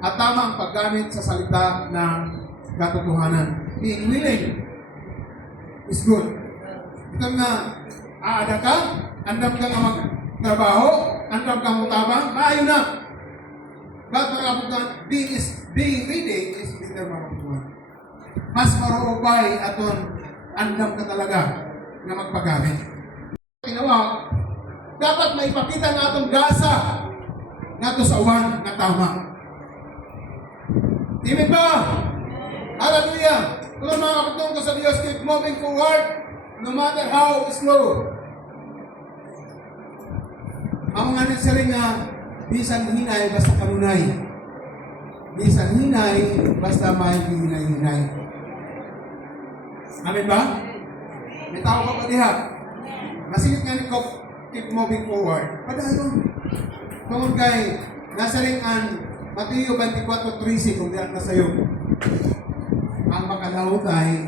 at tama ang paggamit sa salita ng katotohanan. Being willing is good. Ito nga, aada ka, andam ka nga magtrabaho, andam ka mutabang, maayo na. But mga being ready is bitter mga mas maruubay aton andam ka talaga na magpagamit. Tinawa, dapat maipakita ng atong gasa nato sa uwan na tama. Amen ba? Hallelujah! Kung mga kapatong ko sa Diyos, keep moving forward no matter how slow. Ang mga nagsaring nga, bisan hinay basta kanunay. Bisan hinay basta may hinay-hinay. Amen ba? May tao ka pa diha. Masingit nga ni ko, keep moving forward. Padahal tungkol kay nasaring an Mateo 24:13 kung diyan na sayo. Ang makalahutay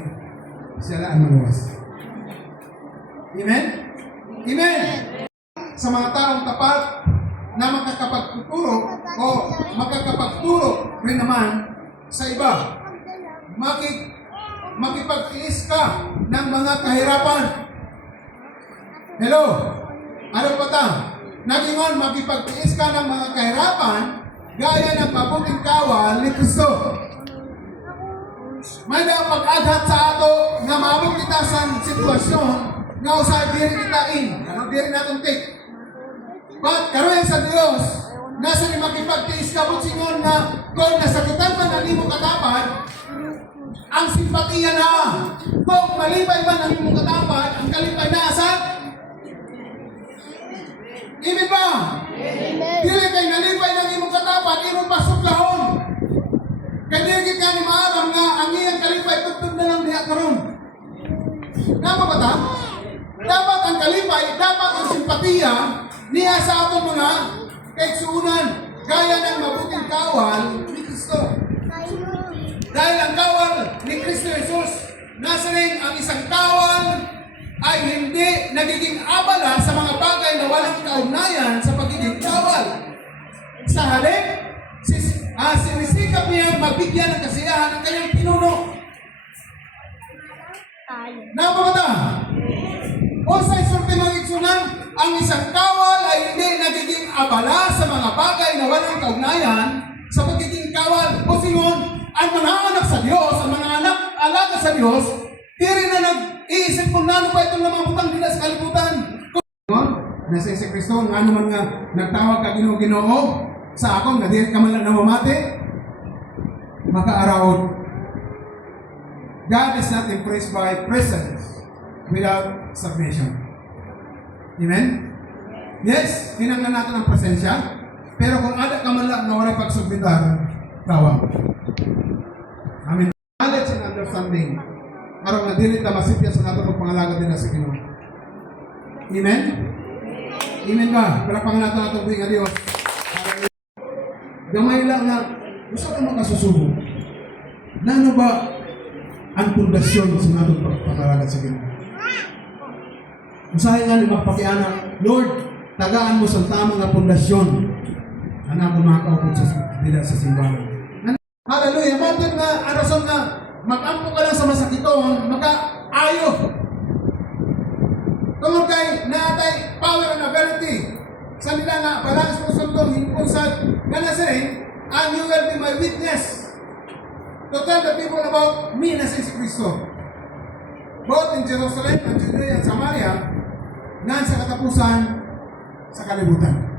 sila ang maluwas. Amen? Amen! Sa mga taong tapat na makakapagtuturo o makakapagturo rin naman sa iba. Makipagtiis ka ng mga kahirapan. Hello? Ano pa ta? Nagingon, makipagtiis ka ng mga kahirapan gaya ng mabuting kawal ni Kristo. May na pag-aghat sa ato nga maabot kita sa sitwasyon nga usay diri kita ano diri natin take. But karon sa Dios, nasa ni makipagtiis ka singon na kung nasakitan man ang imong katapat, ang simpatiya na. Kung malipay man ang imong katapat, ang kalipay na asa. Amen ba? Dili kay nalipay ng imong katapat, imong pasuklahon. Kaya dili ka ni maaram nga ang iyang kalipay tugtog na lang diha karon. Namo ba ta? Dapat ang kalipay, dapat ang simpatiya niya sa atong mga kaigsuunan gaya ng mabuting kawal ni Kristo. Dahil ang kawal ni Kristo Jesus, nasa rin ang isang kawal ay hindi nagiging abala sa mga bagay na walang kaugnayan sa pagiging kawal. Sa halip, sinisikap niya mabigyan ng kasiyahan ng kanyang pinuno. Napakata? O sa isulti mga igsunan, ang isang kawal ay hindi nagiging abala sa mga bagay na walang kaugnayan sa pagiging kawal. O singon, ang mga anak sa Diyos, ang mga anak alaga sa Diyos, di rin na nag-iisip kung nano pa itong namamutang nila sa kalibutan. Nasa si Kristo, nga naman nga nagtawag ka Ginoo sa akong, na di ka man lang namamati, makaaraon. God is not impressed by presence without submission. Amen? Yes, kinanglan natin ang presensya, pero kung ada ka man lang na wala pagsubmitar, tawag. Amen. Knowledge and understanding. Araw na dili ta masipya sa nato pagpangalaga din sa Ginoo. Amen? Amen ba? Palapangan natin atong buhay nga Diyos. Gamay lang na gusto ka makasusubo. Nano ba ang pundasyon sa nato pagpangalaga sa Ginoo? Usahay nga ni magpakiana, Lord, tagaan mo sa tamang nga pundasyon. Anak mo makakaupod sa simbahan. Hallelujah! Matod nga, arason nga, mag-ampo ka lang sa masakiton, maka-ayo. Tungkol kay naatay power and ability. Sa nila nga, balance mo sundong himpusad, nga nasirin, and you will be my witness to tell the people about me na si Kristo. Both in Jerusalem and Judea and Samaria, ngan sa katapusan sa kalibutan.